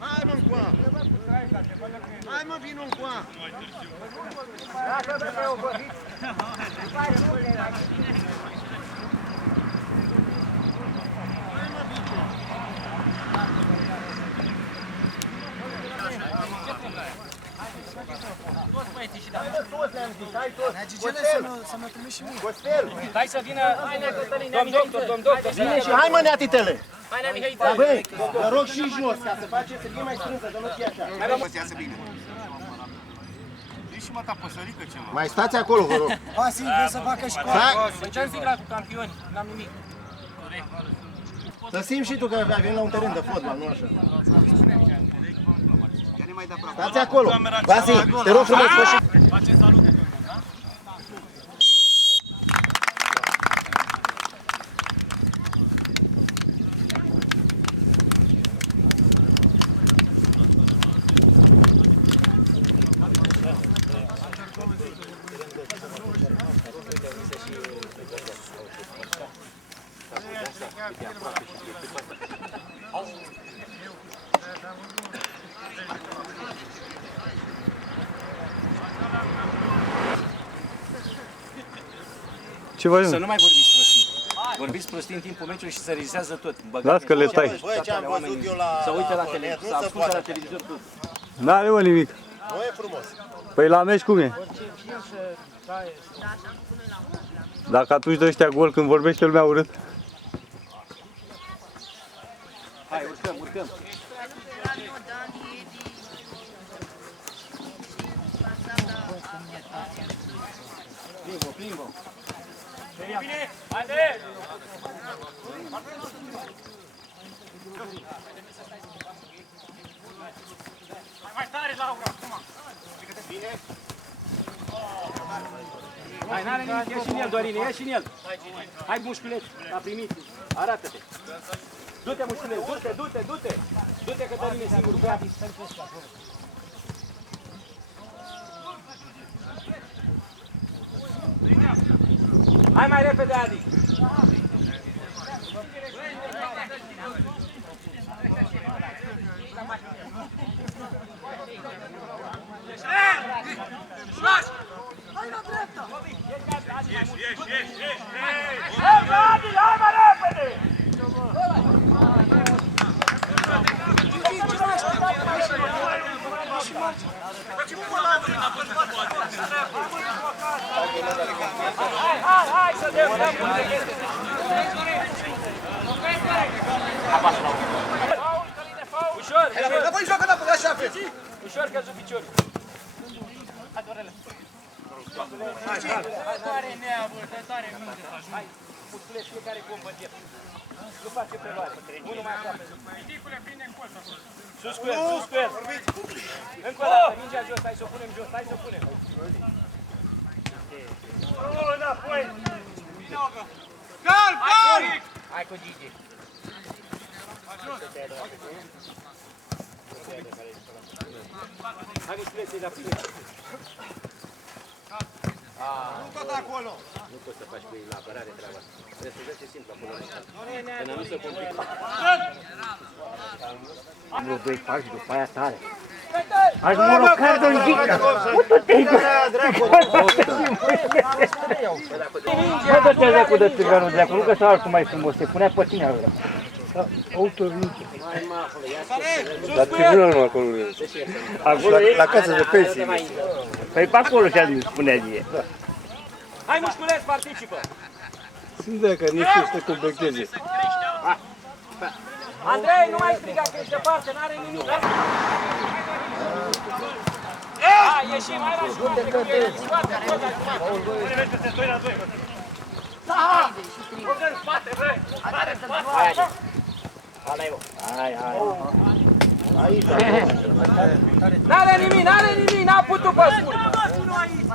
Hai mă încoa! Hai mă, vino încoa! Toți băieții și da. Toți le-am zis, hai toți! Gigele să mă trimiți și mie. Costel! Hai să vină domn doctor. Vine și hai mă, neatitele! Hai, nea Mihăiță. Băi, vă rog și jos, ca să faceți să fie mai strânsă, să nu fie așa. Să iasă bine. Ești și mă ta păsărică ceva. Mai stați acolo, vă rog. Pasi, vrei să facă școală. Păi ce-am siglat cu campioni? N-am nimic. Să simți și tu că avem la un teren de fotbal, nu așa. Stați acolo. Vasi, te rog frumos, fă și... Face salute. Ce faci? Să nu mai vorbiți prostii. Vorbiți prostii în timpul meciului și se realizează tot. Las că le tai. Băi, ce am văzut eu la... Să uite la net, televizor, nu să se ascultă poate. la televizor tot. N-are mă nimic. Nu e frumos. Păi la meci cum e? Dacă atunci dă ăștia gol când vorbește lumea urât. Hai, urcăm. Plimbo. Bine, haide! Mai tare, Laura, acum! Bine? Hai, n-are nimic, ia și în el, Dorine, ia și în el. Hai, mușculeț, a primit, arată-te. Du-te, mușculeț, du-te. Du-te că Dorine e singur, băiat. Hai mai repede, Adi. Hai la dreapta! Hai mai repede! Hai, să dăm unde este. Ușor. Apoi joacă înapoi, așa, frate. Ușor, căzut piciorul. Hai, Dorele. Tare neavă, tare mâncă. Hai, musculeți fiecare cu un băget. Nu face preluare. Unul mai aproape. Ridicule, prinde în colț acolo. Sus cu el. Încă o dată, mingea jos, hai să o punem jos, hai să o punem. Înapoi. Calm! Hai cu Gigi. Hai musculeți, la prime. Nu tot acolo. Nu poți să faci cu ei la apărare treaba asta. Trebuie să găsești simplu acolo. Până nu se complică. Nu doi faci după aia tare. Aș molocar de-o gică. Bă, dă-te dracu de țiganul dracu, nu că s-a altul mai frumos, se punea pe tine ăla. Autovinche. La tribună nu acolo. Acolo e? La casa de pensii. Păi pe acolo și-a spunea ție. Hai musculeți, participă! Sunt de că nici nu se completeze. Andrei, nu mai striga că ești departe, n-are nimic. Hai, ieșim, hai la școate cu el, scoate tot acum. Da! Bă, în spate, bă! Hai în spate! Hai. N-are nimic, n-a putut pe scurt.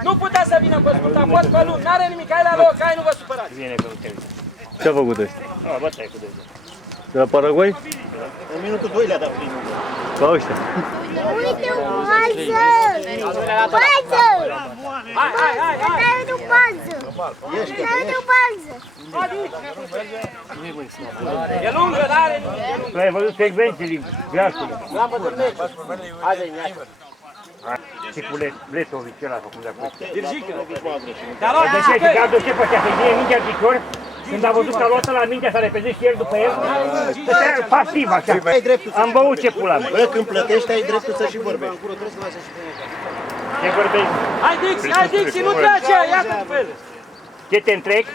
Nu putea să vină pe scurt, a fost pe lung, n-are nimic, hai la loc, hai, nu vă supărați. Bine că nu te uite. Ce-a făcut ăsta? Bătaie cu 2. De la Paraguay? În minutul 2 le-a dat primul. Ca ăștia. Uite, bază! Bază! Hai, hai, hai, hai! Care de bază! Care de bază! E lungă, n-are. Tu ai văzut secvențele, viațele. L-am văzut meci. Haide, Ignacio. Ce cu Letovici ăla a făcut de acolo. Virgică. Te-a luat De ce? Virgică. Că de ce făcea să-i vie mingea în picior? Când a văzut că a luat-o la mingea, s-a repezit și el după el. Stătea pasiv așa. Am băut ce pula mea. Bă, când plătești, ai dreptul să și vorbești. Ce vorbești? Hai, Dixi, nu trece, ia-te pe el. Ce te întreg?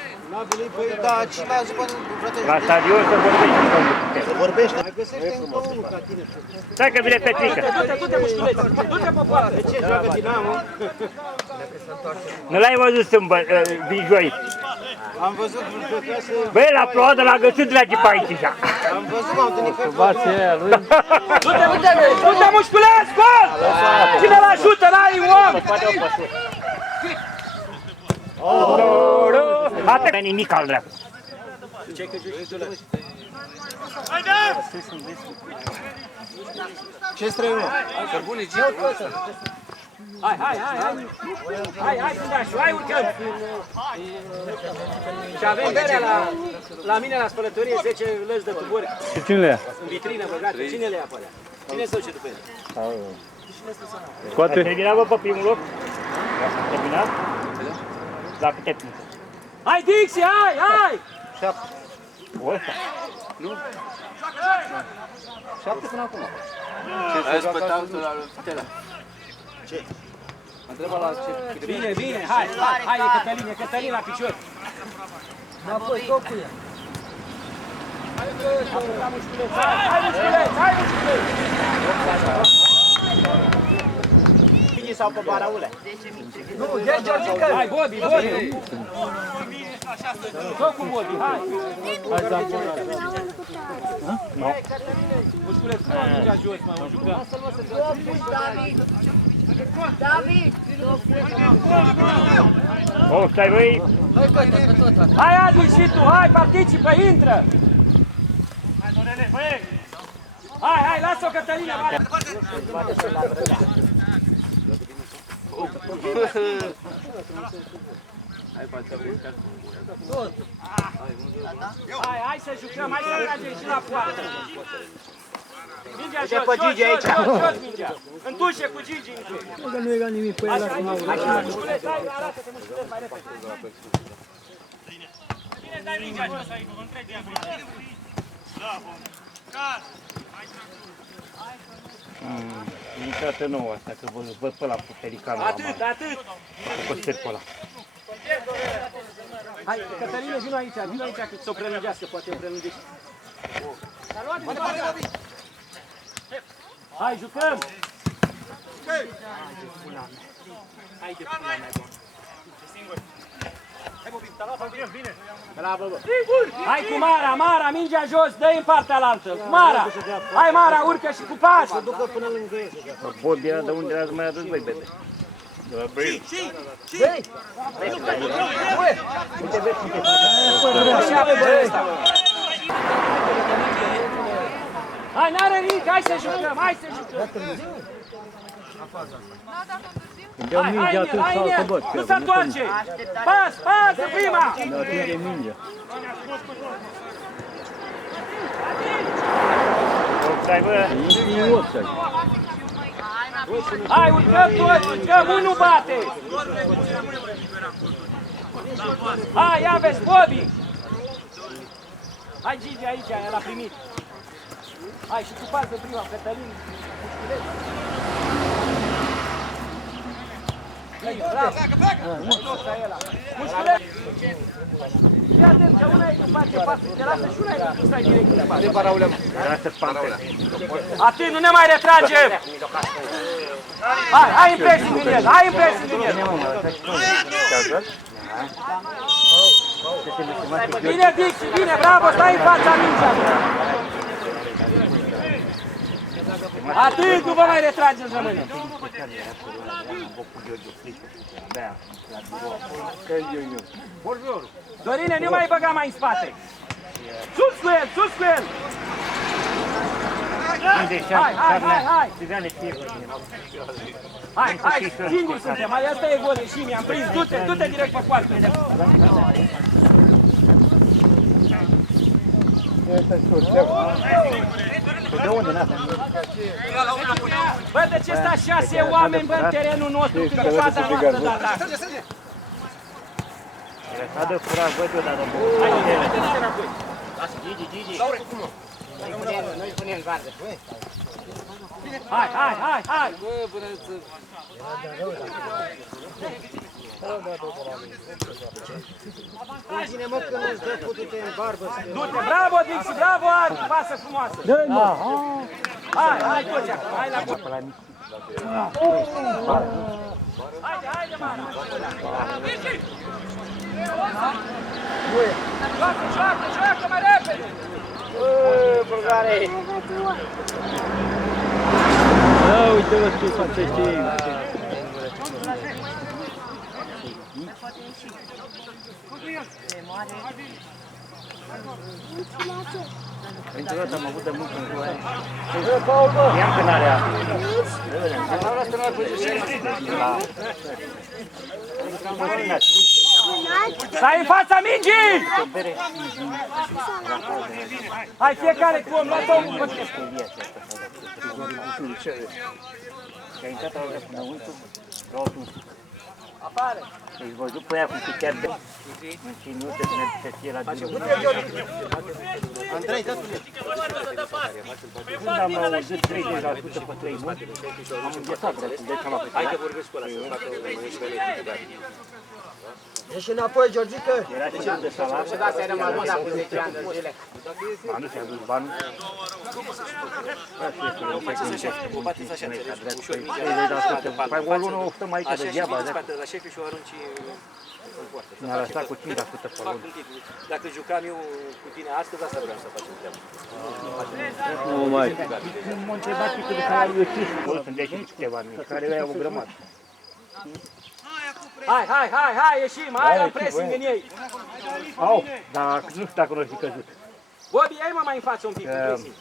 Da, cine a zis că plătești? La stadion să vorbești. Să vorbești. Mai găsește încă unul ca tine. Stai că vine Petrica. Du-te, mușchiuleț. Du-te pe poartă. De ce joacă Dinamo? Nu l-ai văzut joi. Am văzut că să... Băi, la ploadă l-a găsit dragi pe aici așa. Am văzut, m-am întâlnit pe Du-te, mușchiuleț, gol! Cine-l ajută, n-ai un om! Atât nu nimic al dreapta. Ce străinul? Hai, fundașul, hai, urcăm! Și avem berea la mine la spălătorie, 10 lăzi de tuburi Și cine le ia? în vitrină băgate. Cine le ia pe alea? Cine se duce după ele? Ai Scoate. terminat, bă, pe primul loc? Ai terminat? La câte puncte? Hai, Dixi, hai! 7. Ăsta? 7 până acum. Bine, hai, e Cătălin la picior. Înapoi, tot cu ea. Hai, mușchiuleț! Bine sau pe baraule? Nu, e Georgica. Hai, Bobby! Tot cu Bobby, hai! Mușchiuleț, pune mingea jos, mă, o jucăm. David! O, stai, băi! Hai, Adi, și tu, hai, participă, intră! Hai, lasă-o, Cătălina, vai! Hai să jucăm, hai să mergem și la poartă! Mingea jos, mingea! Întușe cu Gigi! Că nu era nimic pe el acum. Hai, mușculeț, hai, arată-te, mușculeț, mai repede! Bine, dai mingea jos aici, cu întreg de abri! Niciodată nouă asta, că văd pe ăla pelicanul la mare. Atât! Pe șterg pe ăla. Hai, Cătăline, vină aici, că ți-o prelungească, poate o prelungești. Hai, jucăm! Hai de pula mea, Bravo, bă. hai cu Mara, mingea jos, dă-i în partea alaltă. Mara, hai Mara, urcă și cu pas. Ducă până lângă el. Bobby era de unde ați mai adus, băi, bebe? De la Brăil. Hai, n-are nimic, hai să jucăm! Hai, în el, nu se întoarce! Pas, în prima! Atinge mingea. Stai, bă! Hai, urcăm toți, unul bate! Hai, ia vezi, Bobby! Hai, Gigi, aici, el a primit. Hai, și cu pas în prima, Cătălin, mușchiuleț. Bravo! Mușchiuleț! Fii atent, că una e cu face pasul, te lasă și una e cu stai direct cu pasul. Lasă pantele. Atât, nu ne mai retragem! Hai impresiuni din el, hai impresiuni din el! Bine, Dixi, bine, bravo, stai în fața mingea! Atât, nu vă mai retrageți, rămâne! Dorine, nu mai băga mai în spate! Sus cu el, sus cu el! Hai! Țigane fiecare. Hai, singuri suntem, mai asta e gol, și mi-am prins, du-te direct pe poartă. Bă, de ce sta 6 oameni în terenul nostru când e faza noastră de atac? Lăsa de curat, văd eu, dar Noi punem gardă. Hai! Ține mă că nu-ți dă putute în barbă. Du-te, bravo Dixi, bravo Adi, pasă frumoasă! Hai toți acolo, hai la gol! Haide, Mara! Joacă, mai repede! Bulgare! Ia uite-vă ce face știi. Niciodată am avut de mult în culoare. Ia-mi cânarea. Stai în fața mingii! Hai fiecare cu om, luați omul pe tine. Și-a intrat la urmă înăuntru, rotul. Apare! Deci văzut pe aia cum se chiar de... În 5 minute până să fie la drumul. Andrei, dă-tu-le. Când am auzit 30% pe 3 luni, am înghețat, deci am aplicat. Hai că vorbesc cu ăla, să facă un șmelet. Ieși înapoi, Georgica. Era și de salar. Și da, ți-ai rămas mult acum 10 ani de zile. Ba nu și-a dus banul. O bateți așa, ușor, Păi o lună o stăm aici de deaba. la șefi și o arunci în poartă. Ne-a lăsat cu 5% pe Fac lună. un titlu. Dacă jucam eu cu tine astăzi, asta vreau să facem treaba. Nu mai. Când m-a întrebat și de care eu știu, sunt de și câteva minute, care le-au o grămadă. Hai, ieșim, hai la pressing în ei. Au, dar nu știu dacă nu-și căzut. Bobby, ai mă mai în față un pic, cu pressing.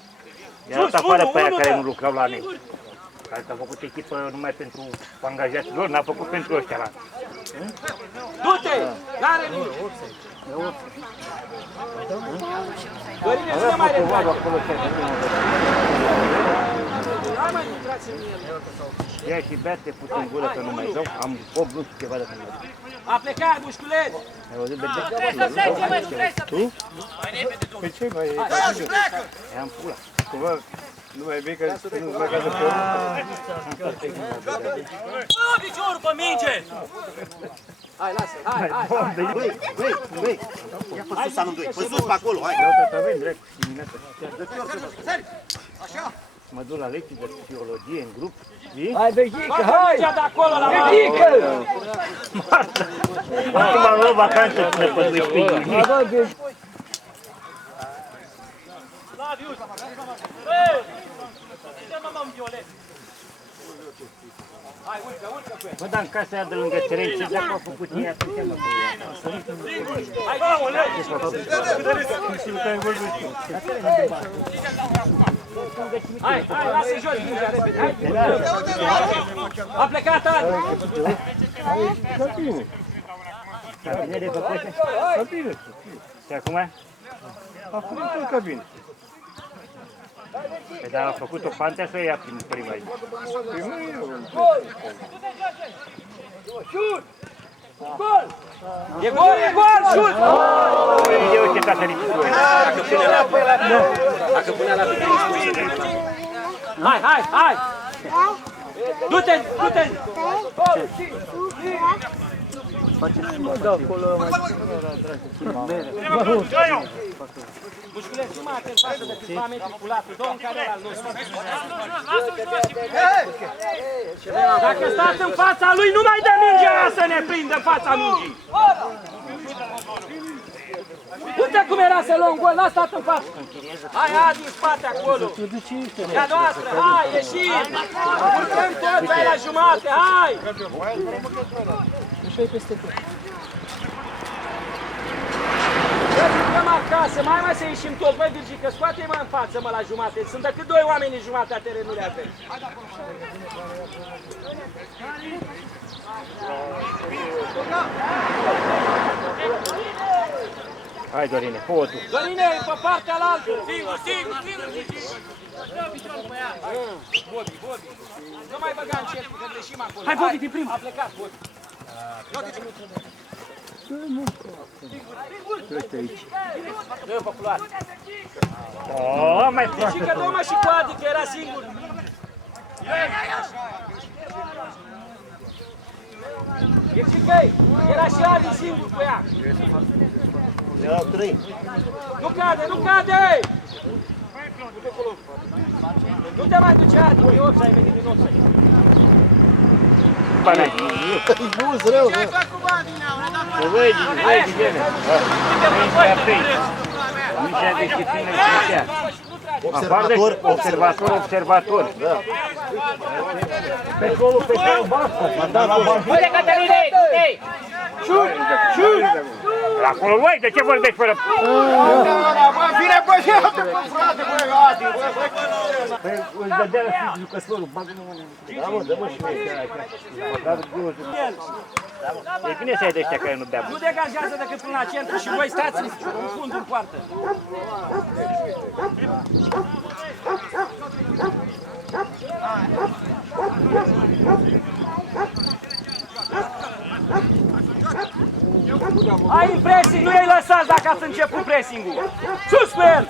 Era afară pe aia care nu lucrau la noi. Care s-a făcut echipă numai pentru angajații lor, n-a făcut pentru ăștia la. Du-te! N-are nimic! Dorine, nu ne mai retrage! Hai mai intrați în el! Ia și bea, te put în gură că nu mai dau, am 8 luni și ceva de când. A plecat, mușculeț! Ai văzut de bea? Trebuie să plece, măi, trebuie să plece. Pe ce mai e? I-am pula. Cumva, nu mai vei că nu mai cază pe Bă, piciorul pe minge! Hai, lasă, hai! Băi, ia pe sus amândoi, pe sus pe acolo, hai! Eu tot avem drept dimineața. Mă duc la lecții de psihologie în grup. Hai, Vegică, Hai! hai! De acolo la Vegică! Acum am luat vacanță până pe 12 iunie. Hai, bă, Vegică! Hai, urcă cu el! Bă, dar în casa aia de lângă teren, ce de-acolo a făcut ea, ce înseamnă cu ea? Hai, aoleu! Hai, lasă jos mingea, repede, hai! A plecat, Adi! Cabine de făcute? Cabine. Și acum? Acum e tot cabine. Păi dar a făcut o pantea să ia prin prima aici. Prima e eu. Șut! Gol! E gol, șut! Eu ce casă ridică. Dacă punea la putere, Hai! Du-te! Mușculeț, nu mai atent față de câțiva metri cu latul, dă-o în carieră al nostru. Dacă stați în fața lui, nu mai dă mingea aia să ne prindă în fața mingii. Uite cum era să luăm gol, n-a stat în față. Hai, Adi, în spate acolo. E a noastră, hai, ieșim. Urcăm tot pe la jumate, hai. Așa-i peste tot. Că marca acasă, mai să ieșim toți, băi, Virgică, scoate-mă în față, mă, la jumate. Sunt decât 2 oameni în jumatea terenului avem. Hai, Dorine, fă-o tu. Dorine, pe partea la altă. Singur. Bobi. Nu mai băga încet, că greșim acolo. Hai, Bobi, din primul. A plecat, Bobi. Dă-i popular. O, mai Și proastă. că dă-mă și cu Adi, că era singur. Virgicăi, era și Adi singur cu ea. Erau 3. Nu cade! Nu te mai duce, Adi, e opța, ai venit din opța. Buz rău, Ce ai făcut, bă, din ea? Le-a dat O văi, Gene. Nici ai disciplină și ea. Observator. Da. Pe colul, basta. Uite, Cătăline, du-te! Acolo, voi, de ce vorbești fără... Vine bă și eu te frate, bă, Adi, bă. Păi, îți dădea la jucătorul, bagă-mă mâna. Da, mă, dă-mă și mie. E bine să ai de ăștia care nu bea. Nu degajează decât până la centru și voi stați în fundul în poartă. Ai pressing, nu i-ai lăsat dacă ați început pressing-ul. Sus cu el!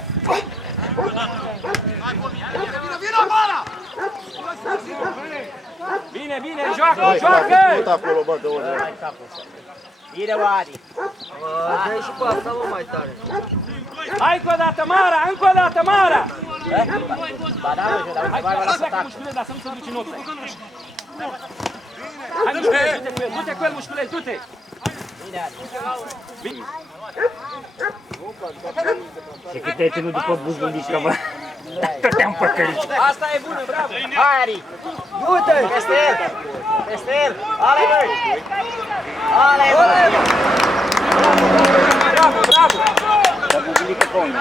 Bine, joacă! Tot acolo, bă, de unde. Bine, Adi. Dă-i și pe asta, mă, mai tare. Hai încă o dată, Mara! Ba da, mă, Hai, lasă cu mușculez, dar să nu se duci în opță. Hai, mușculez, du-te cu el, mușculez, du-te! Și cât te-ai ținut după buzbulică, mă? Tot te-am păcălit. Asta e bună, bravo! Hai, Ari. Du-te! Peste el! Ale, băi! Ale, băi! Bravo! Dar buzbulică pe unde?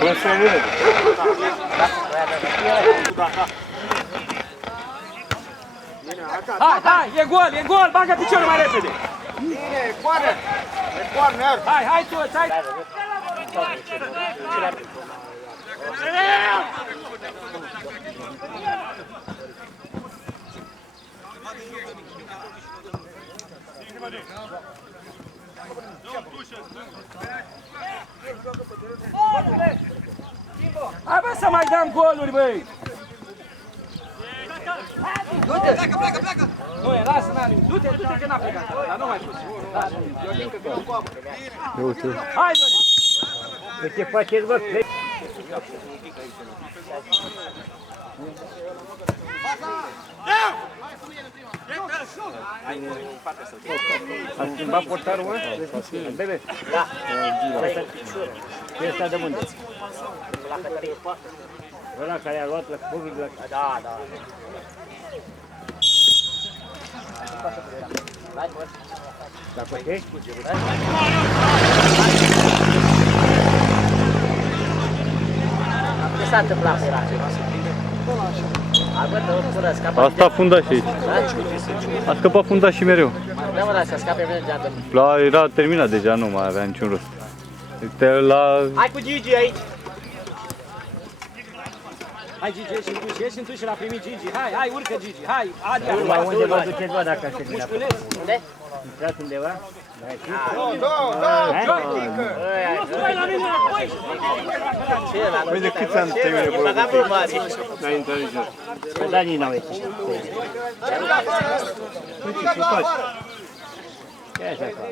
Bă, să vede. Hai, e gol, bagă piciorul mai repede! Bine, corner. Hai toți, hai! Hai, bă, să mai dăm goluri, băi! Du-te! Nu e, lasă, n-a nimic. Du-te că n-a plecat. Dar nu mai pus. Hai, Dorin! De ce faceți, bă? A schimbat portarul, mă? Bebe? Da. Ce ăsta de unde? Ăla care a luat la furul de la... Da. La cote? Ce s-a întâmplat, sărace? Asta a fundat și aici. A scăpat fundat și mereu. Da, mă, să scape imediat. Era terminat deja, nu mai avea niciun rost. Uite la... Hai cu Gigi aici! Hai, Gigi, ieși în tu și l-a primit Gigi. Hai, urcă, Gigi. Hai, Adi, La unde vă duceți, bă, dacă se terminat? mușculez. Unde? Intrați undeva? Păi de câți ani termină, bă? N-ai intrat niciodată. Păi da, nici n-au ieșit. Ce faci? Ce așa fac?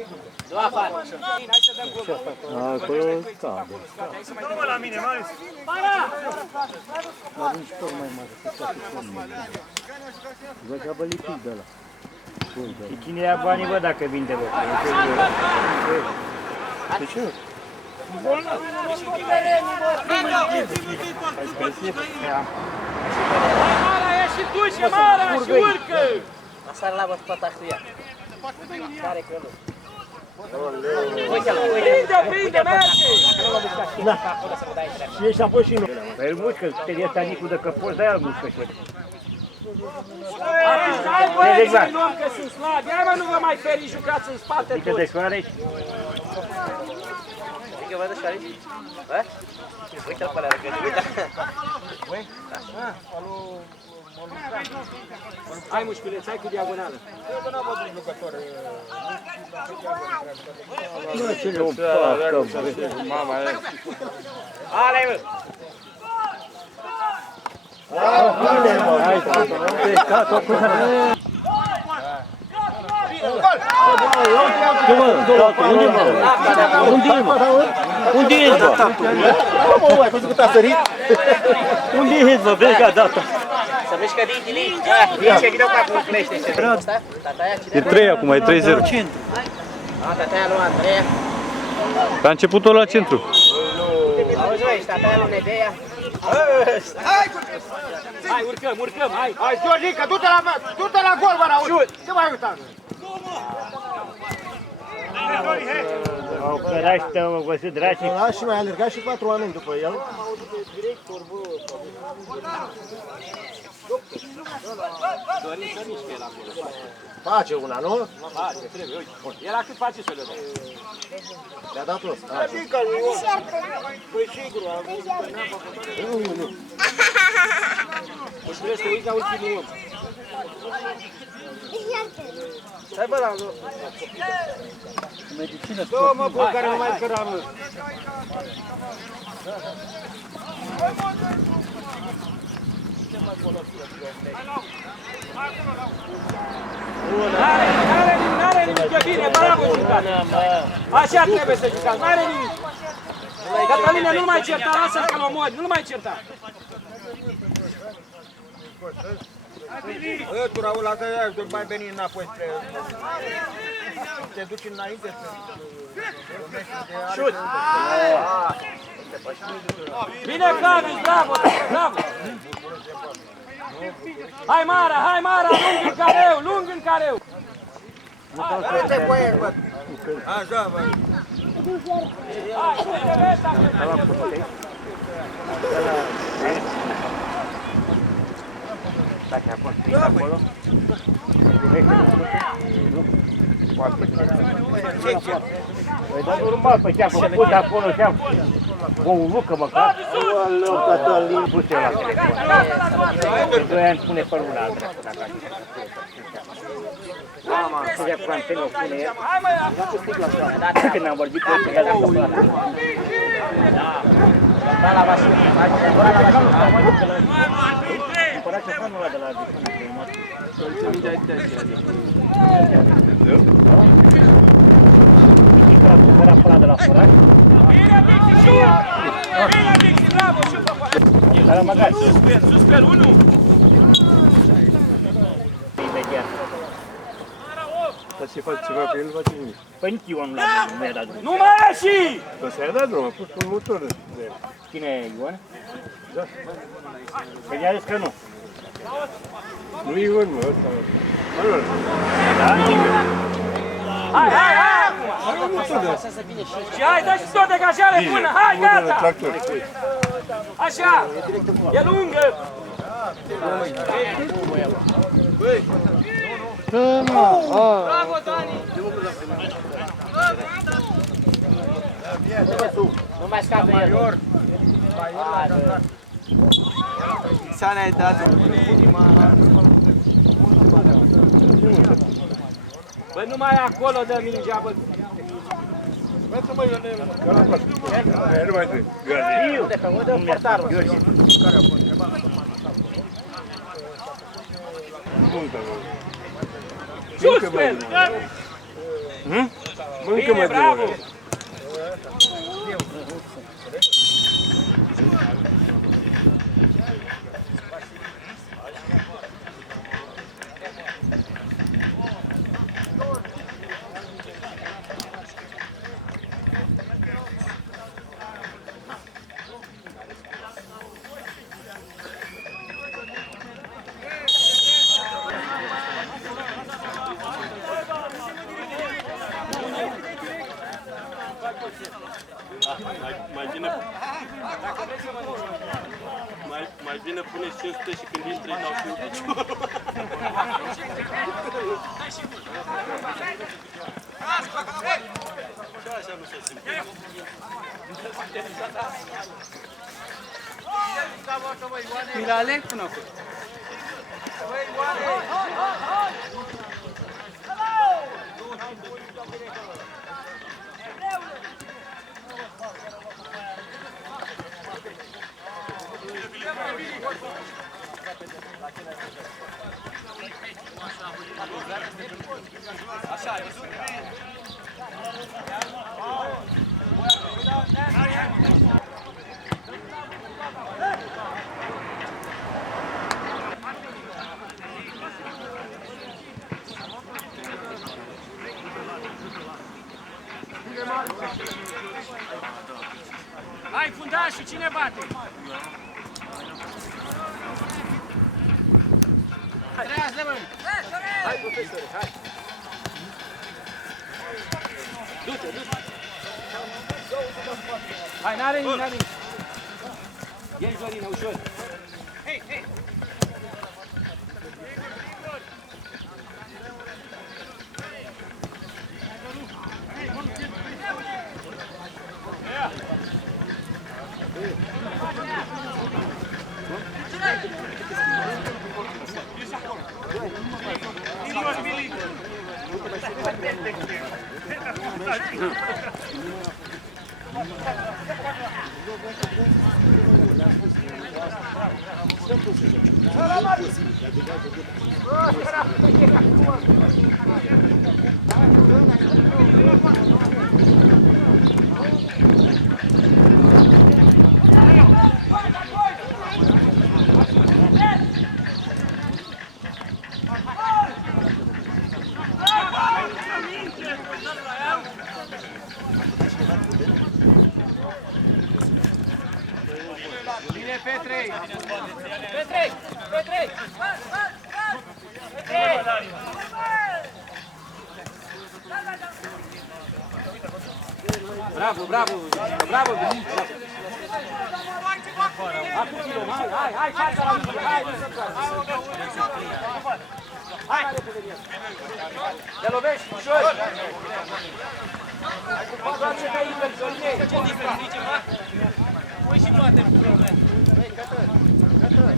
Nu afară! Acolo, da. Nu la mine, Marius! Degeaba lipit de ăla. Și cine ia banii, bă, dacă vinde, bă? De ce? Mara, ieși tu și Mara și urcă! Asar la văd pătașuia. Care crălu? Prinde, merge! Și ei și-a fost și nu. El mușcă, teria asta Nicu de căpoș, de-aia îl mușcă și el. Hai băieți, nu am că sunt slabi. Hai mă, nu vă mai feri, jucați în spate Adică de toți. șoareci. Adică văd așa aici? Bă? Uite-l pe alea, uite. Hai mușculeț, hai cu diagonală. Ale, mă! Unde ești, bă? Mă, ai văzut cât a sărit? Unde ești, bă? Vezi că a dat-o. Să mișcă ditile. Nici greu ca cum plește. E 3 acum, e 3-0. Tata a luat 3. A început-o la centru. Auzi, băi, tata a luat Nedea. Hai, urcăm, hai. Hai, Georgica, du-te la gol, bă, Raul! Ce mai uitați? Au cărat și te-au găsit draci. A, și mai alergat și 4 oameni după el. Dorin să mișcă el acolo. Face una, nu? Face, trebuie, uite. El a cât face să le dă. Le-a dat los. Mușculeț, te uiți la ultimul om. Stai bă la loc. Două mă, bă, care nu mai căra, mă. N-are nimic, e bine, bravo jucat. Așa trebuie să jucați, n-are nimic. Cătăline, nu mai certa, lasă-l că mă mori, nu mai certa. Tu, Raul, asta e mai veni înapoi spre... Te duci înainte să... Șut! Bine, Flavius, bravo, bravo! Hai, Mara, lung în careu! Uite cu el, bă! Așa, bă! Hai, uite, vezi dacă... Dacă a fost prins acolo, păi dar normal, pe ce-a făcut acolo, ce-a o ulucă măcar. Aleu, Cătălin, puse la telefon. De 2 ani pune pe luna a dracu, dacă a zis. Mama, scrie cu antenă, o pune el. Când am vorbit cu el, că le-am făcut. Da, la mașină. Cumpărat ce fanul ăla de la Era pe ăla de la foraș. Bine, Bixi, șut! Bine, Bixi, bravo, șut! Dar am agat. Sus pe el, 1! Dar ce faci ceva pe el, face nimic. Păi nici Ion nu mi-a dat drum. Nu mai ieși! Dar să-i-a dat drum, a pus un motor de el. Cine e Ion? Da. Că mi-a zis că nu. Nu e Ion, mă, ăsta. Hai! Și hai, dă și tot degajare bună! Hai, gata! Tractor. Așa! E lungă! Bravo, Dani! Nu mai scapă el. Sana ai dat. Bă, nu mai acolo dă mingea, bă! Lasă-mă, Ionel, că la pas. Nu mai trebuie. Știu, de pe unde portarul. Muncă, mă. Sus pe el! Mâncă, Bine, mă, bravo! Mai bine puneți 500 și când intri dau și un picior. Și așa nu se simte. Mi la aleg până acum. Hai, fundașul, cine bate? Trează, mă! Hai, profesore, hai! Du-te, du-te! Hai, n-are nimic, n-are nimic! Ieși, Dorina, ușor! Hei, hei! Bine, Petrei! Petrei! Petrei! Petrei! Bravo, bravo! Bravo! Acum Chilom, hai, fața la mine, hai, nu se trage! Hai, repede el! Te lovești, ușor! Întoarce pe invers, Sorinei! Ce dispari? Păi și bate în pula mea! Băi, Cătăr! Cătăr!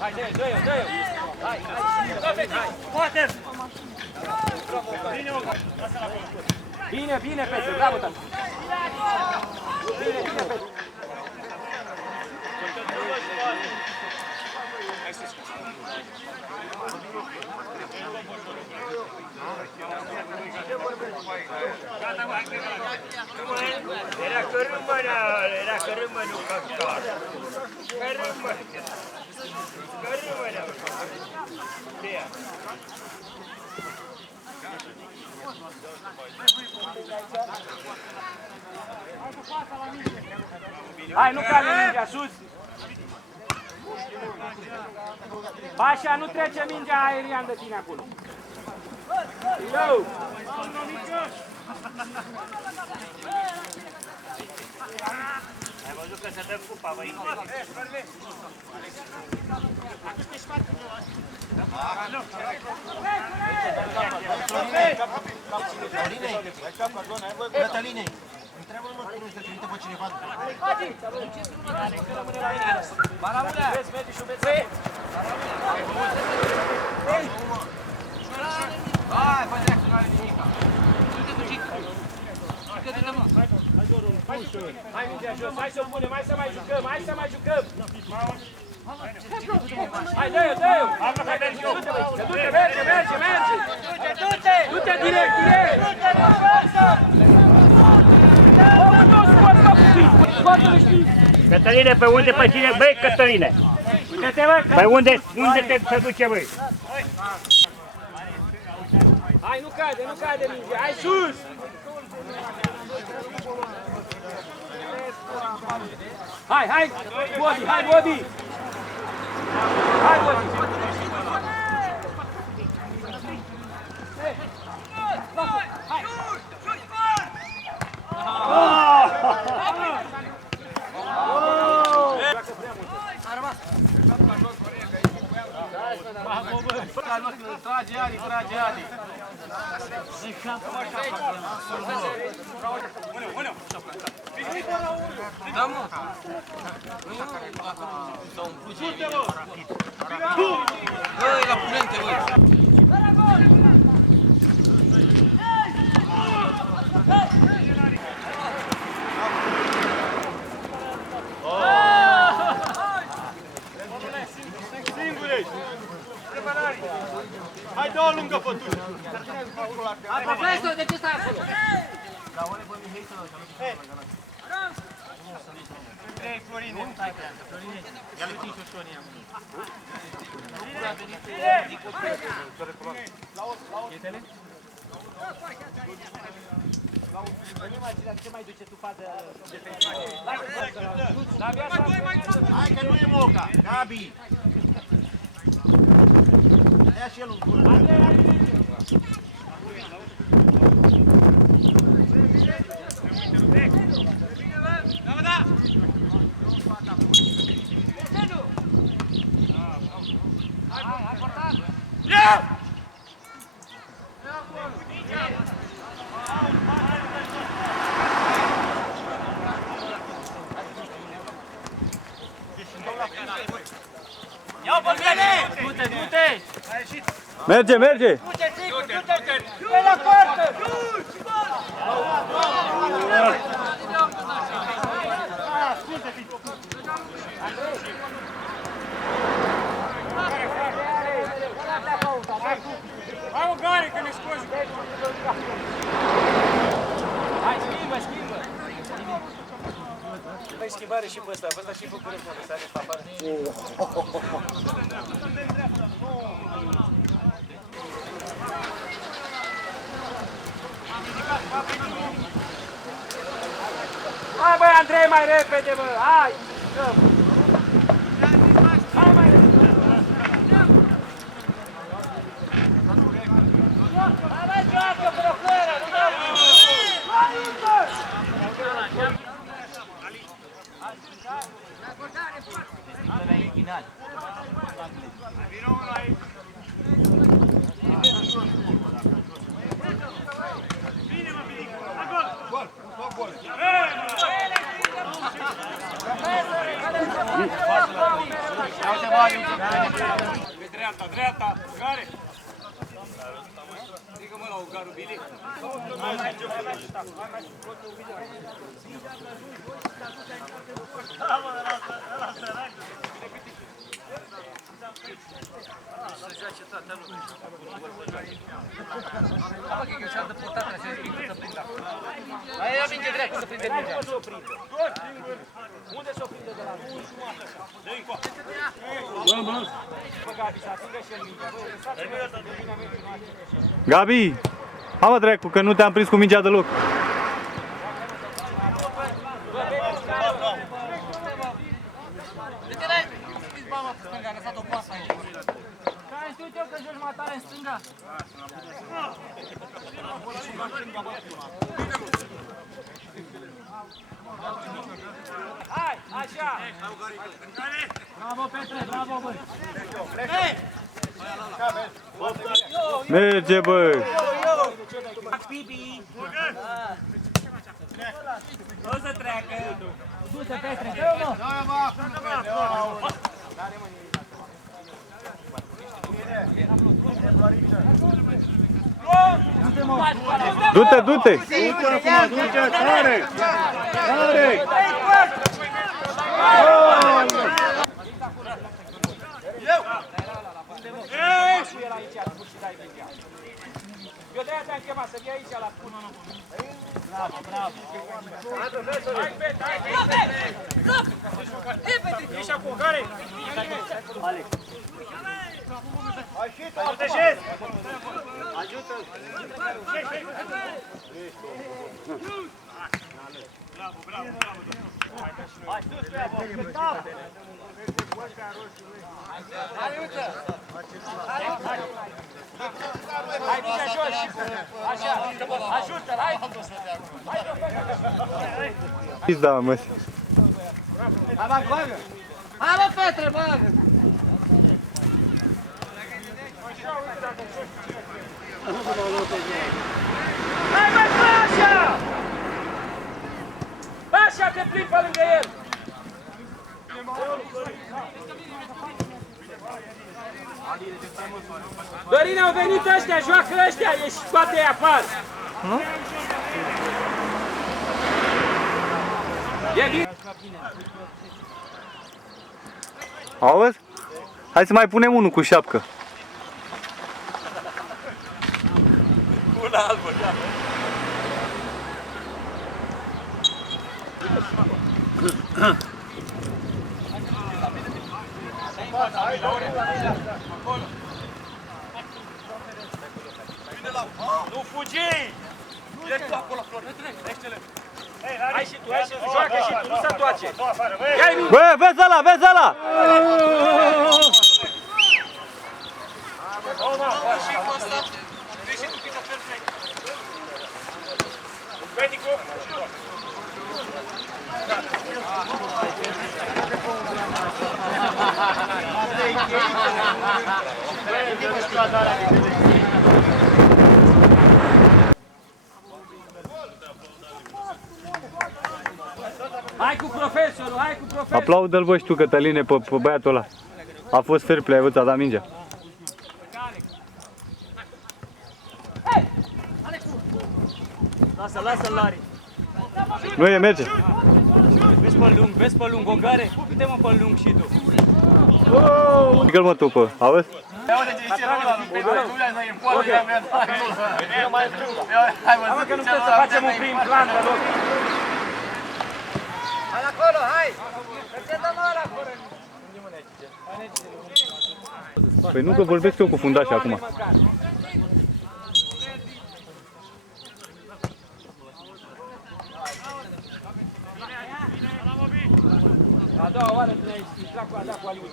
Hai, dă-i-o, dă-i-o! Hai, hai! Poate! Bine, bine, Petre, bravo, tată! Bine, bine, Petre! Era cărâmbă, nu căptar. Cărâmbă. Cărâmbă, Ia. Hai, nu cade mingea, sus! Pașa, nu trece mingea aerian de tine acolo! Eu! Ai văzut că se dă cupa, băi? Cătăline, întreabă-l mă cum să trimite pe cineva. Baramulea! Vezi, mergi și ubeți! Hai, fă dreaptă, nu are nimica! Du-te, Dugic! Ducă-te-te, mă! Hai mingea jos, hai să o punem, hai să mai jucăm, hai să mai jucăm! Hai, dă-i-o, dă-i-o! Du-te, merge! Du-te direct! Cătăline, pe unde pe cine? Băi, Cătăline! Pe unde se duce, băi? Hai, nu cade minge! Hai sus! Hai, Bodi! Hai, Bodi! Trage Adi! Da, mă! S-au umplut cei bine rapid. Băi, la punente, băi! Hai, dă-o lângă pătuș! Profesor, de ce stai acolo? Trei Florine, stai pe asta, Florine. Ia lui Tișu Sonia. Hai că nu e Moca, Gabi! Ia și el un gură. Ia-o pe mine! Du-te! Merge! Pe la poartă! Hai, o gare, că ne scozi! Hai, schimbă! Păi schimbare și pe ăsta, și pe curând, să are papară. Hai, băi, Andrei, mai repede, bă! Hai! Hai, mai repede! Hai, mai joacă, profesoră! Nu dă! Hai, uite! Pe dreapta, gare! Strigă-mă la Ugaru, Bili! Să joace toată lumea. Mă, că e greșeală de portat, trebuie să ridică să prindă. Hai, ia minge dreaptă, să prinde mingea. Unde s-o prinde de la noi? Dă-i încoa. Bă, Gabi, să atingă și el mingea. Bă, lăsați-mă ăsta de mine, Gabi! Hai, mă, dracu, că nu te-am prins cu mingea deloc. De ce n-ai spus mama pe stânga, a lăsat o pasă aici? Că am știut eu că joci mai tare în stânga. hai, așa! Bravo, Petre, bravo, băi! Merge, bă! Pipi! O să treacă! Du-te, Petre, dă-o, mă! Du-te, du-te! Du-te acum, du-te, tare! Tare! cu el aici, spus și dai vingea. Eu de-aia te-am chemat, să vii aici la spun. Bravo, bravo. Hai, Pet, hai, Pet. Ești acum, care? Alex. Protejez! Ajută-l! Bravo, bravo, bravo. Hai, sus pe ea, Hai, uite! hai, bine jos! Așa, ajută-l, hai! Îți da, mă. Hai, bagă! Hai, mă, Petre, bagă! Hai, mai Pașa! Pașa, te plimbi pe lângă el! Dorin, au venit ăștia, joacă ăștia, ieși, scoate-i afară! E bine! Auzi? Hai să mai punem unul cu șapcă. Una albă, da. Nu fugi! Ești tu acolo, Flor. Excelent. Hai și tu, joacă și tu, nu se întoarce. Bă, vezi ăla, vezi ăla! Și cu ăsta, vezi și tu pică perfect. Medicu! Hai cu profesorul, hai cu profesorul! Aplaudă-l voi și tu, Cătăline, pe băiatul ăla. A fost fair play, a dat mingea. Lasă, lasă-l, Lari. Nu e, merge. Vezi pe lung, Ogare? Uite mă pe lung și tu. Ridică-l mă tu, pe, auzi? Hai că nu putem să facem un prim plan de loc. Hai acolo, hai! Că te dăm ăla acolo! Păi nu, că vorbesc eu cu fundașii acum. A doua oară când ai intrat cu a dat cu aliul.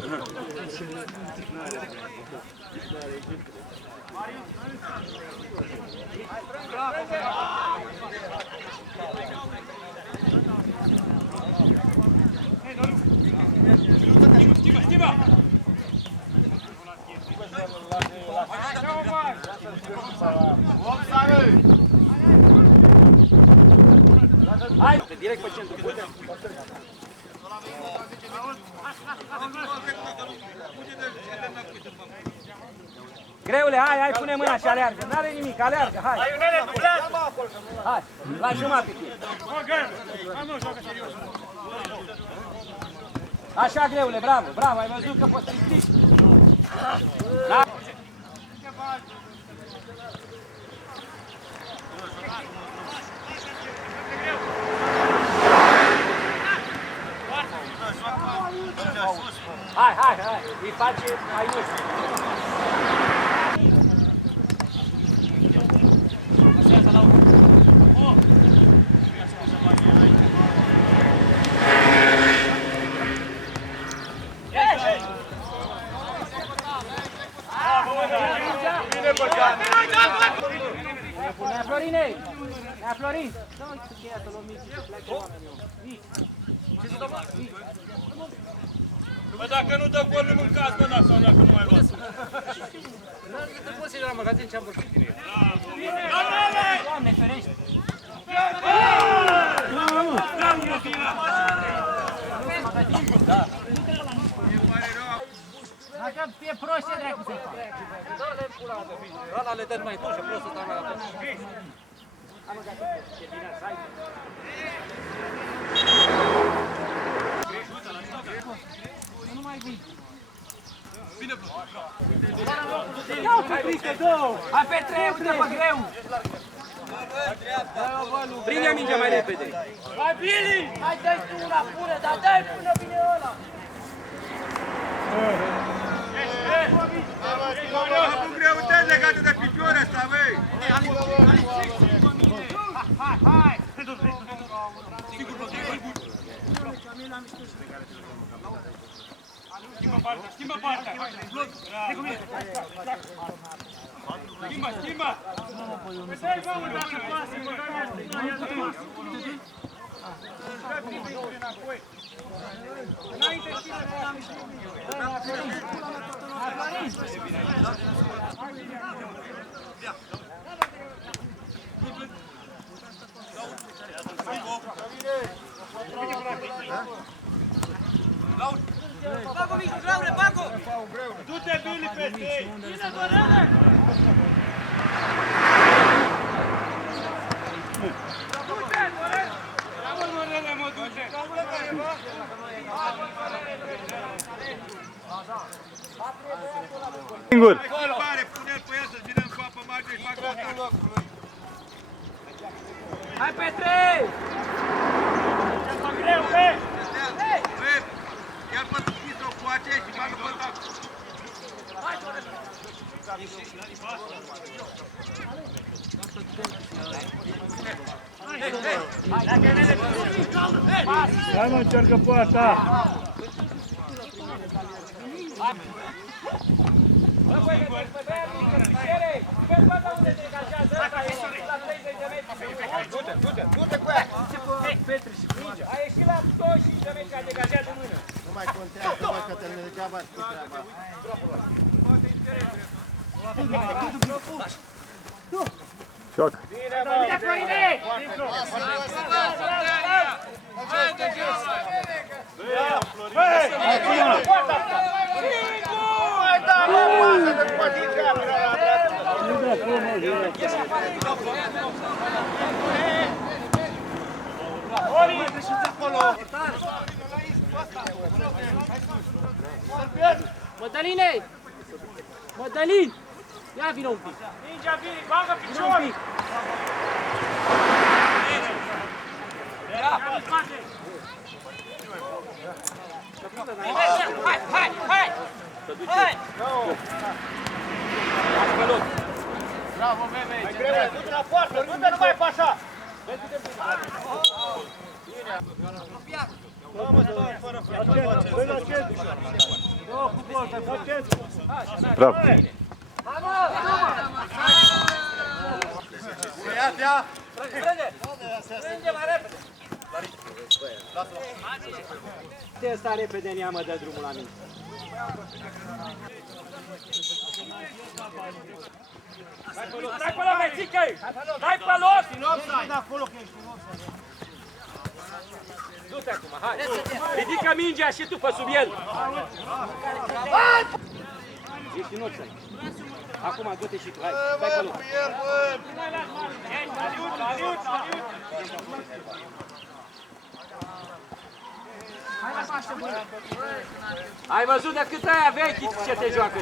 Hai, direct pe centru, putem. Greule, hai, pune mâna și aleargă. N-are nimic, aleargă, hai. Hai, la jumătate. Așa, Greule, bravo, bravo, ai văzut că poți tricliști. Da. Hai, îi face mai mult. Nea Florine! Nea Florin! Bă, dacă nu dă gol, nu mâncați, bă, da, sau dacă nu mai luați. Nu poți să-i la magazin ce-am vorbit din el. Doamne, ferește! Dacă e prost, ce dracu să-i fac? Dă-le pula de vin. Ăla le dă mai tu și prost să dau la tot. Ia Hai Petre, uite pe greu! Prinde mingea mai repede. Hai Billy! Hai dai tu una pune, dar dai până vine ăla! Cu greutate legată de picior ăsta, băi! Hai! Schimbă partea! Schimbă! Dai, mă, un dacă pasă, înainte Bago, mico, Graure, bago! Du-te, Billy, peste ei! Bine, Dorele! Du-te, Dorele! Bravo, Dorele, mă, du-te! Singur. Pune-l pe el să-ți vină în coapă mare și fac contact. Hai Petre! Ce-ți greu, be! Băi, ia-l pe deschis o coace și bagă contact. Hai mă, încearcă poarta! Bă, băi, pișere! Vezi, bă, de unde te degajează ăsta? E la 30 de metri! Du-te cu ea! A ieșit la 25 de metri, a degajat de mână! Nu mai contează, bă, Cătăline, degeaba cu treaba. Șoc. Bine, Florine! Hai, da, mă, pasă de poziția la dreapta. Mădăline! Mădălin! Ia vină un pic! Mingea, Billy, bagă Vină un picior! pic! Hai, hai, hai! Hai! Bravo, Meme! Mai greu, du-te la poartă, du-te, nu mai pe așa! Bravo. Strânge mai repede! De ăsta repede ne-a mă dă drumul la mine. Dai pe loc, mețică! Dai pe loc! Du-te acum, hai! Ridică mingea și tu pe sub el! Ești în offside. Acum du-te și tu, hai, stai pe loc. Ai văzut de cât aia vechi ce te joacă?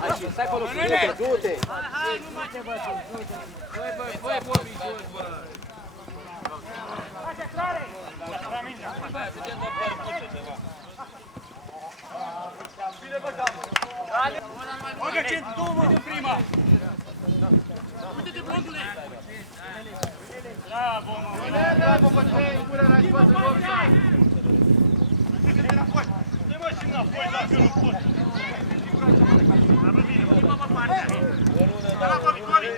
Hai și stai pe loc, du-te, du-te! Bagă centru, două mâini în prima! Uite-te, blondule! Bravo, mă! Bravo, bă, trei, gură, n-ai spus în loc. Du-te înapoi, dacă nu poți! Schimbă-mă partea! Bravo, Victorii!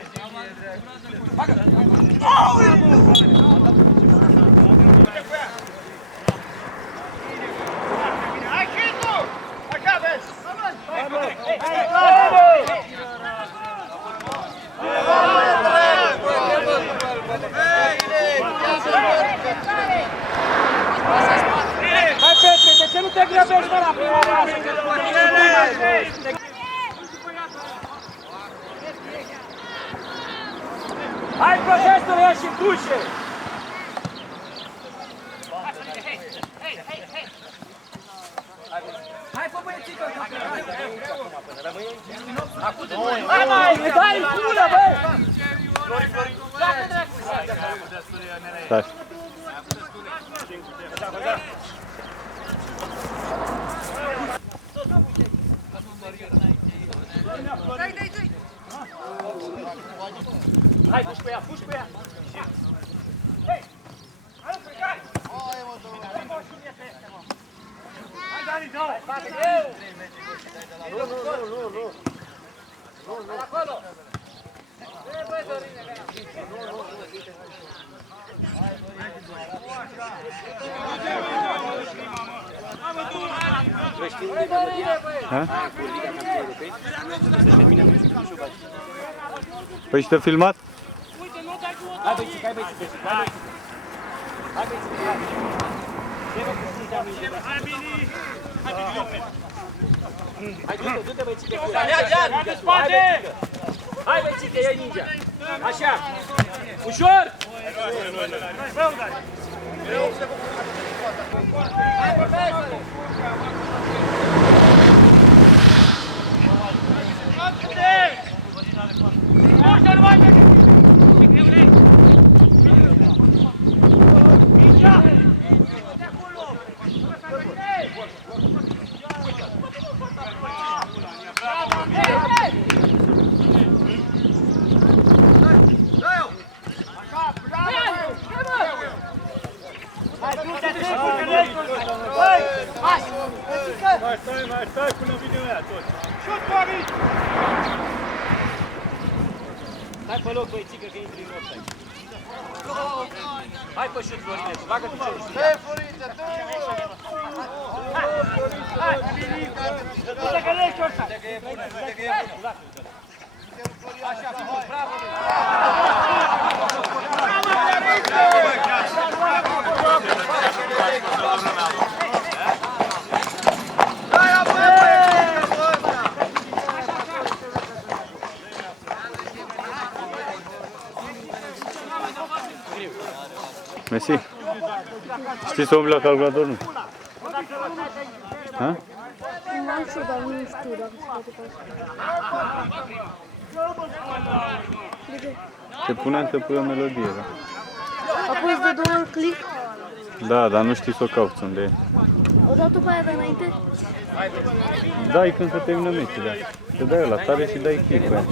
Hai, Chitu! Așa vezi! Hai Petre, de ce nu te grăbești la prima oară? Hai, profesor, ia și duce! Hai, fă băiețică! Hai mai, ne dai în pulă, bă! Stai. Hai, puși pe ea, puși pe ea! Păi și te-a filmat? Hai băieți, hai băieți, hai băieți! Hai băieți, hai băieți! Hai, du-te băieți, hai băieți, că iei mingea! Așa! Ușor! Mai stai până vine ăia tot. Hai pe loc, băiețică, că intri în offside. Hai pe șut, Florine, bagă piciorul și ia. Hai! Du-te că legi ăsta! Așa, bravo! Mersi. Știi să umbli la calculator, nu? Ha? Am și dar nu știu dacă se poate face. Te puneam să pui o melodie, da? Apoi îți dă două click, Da, dar nu știi să o cauți unde e. o dau după aia de înainte. Dai când se termină meciul, da. Te dai ăla tare și dai click pe aia.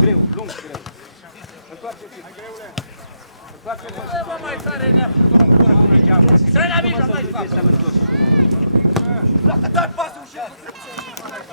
Greu, lung, greu. Întoarce-te. Întoarce-te. Bă, mai tare neapărat în gură cu mingea. Stai la mine, stai în față. Dai pasul și...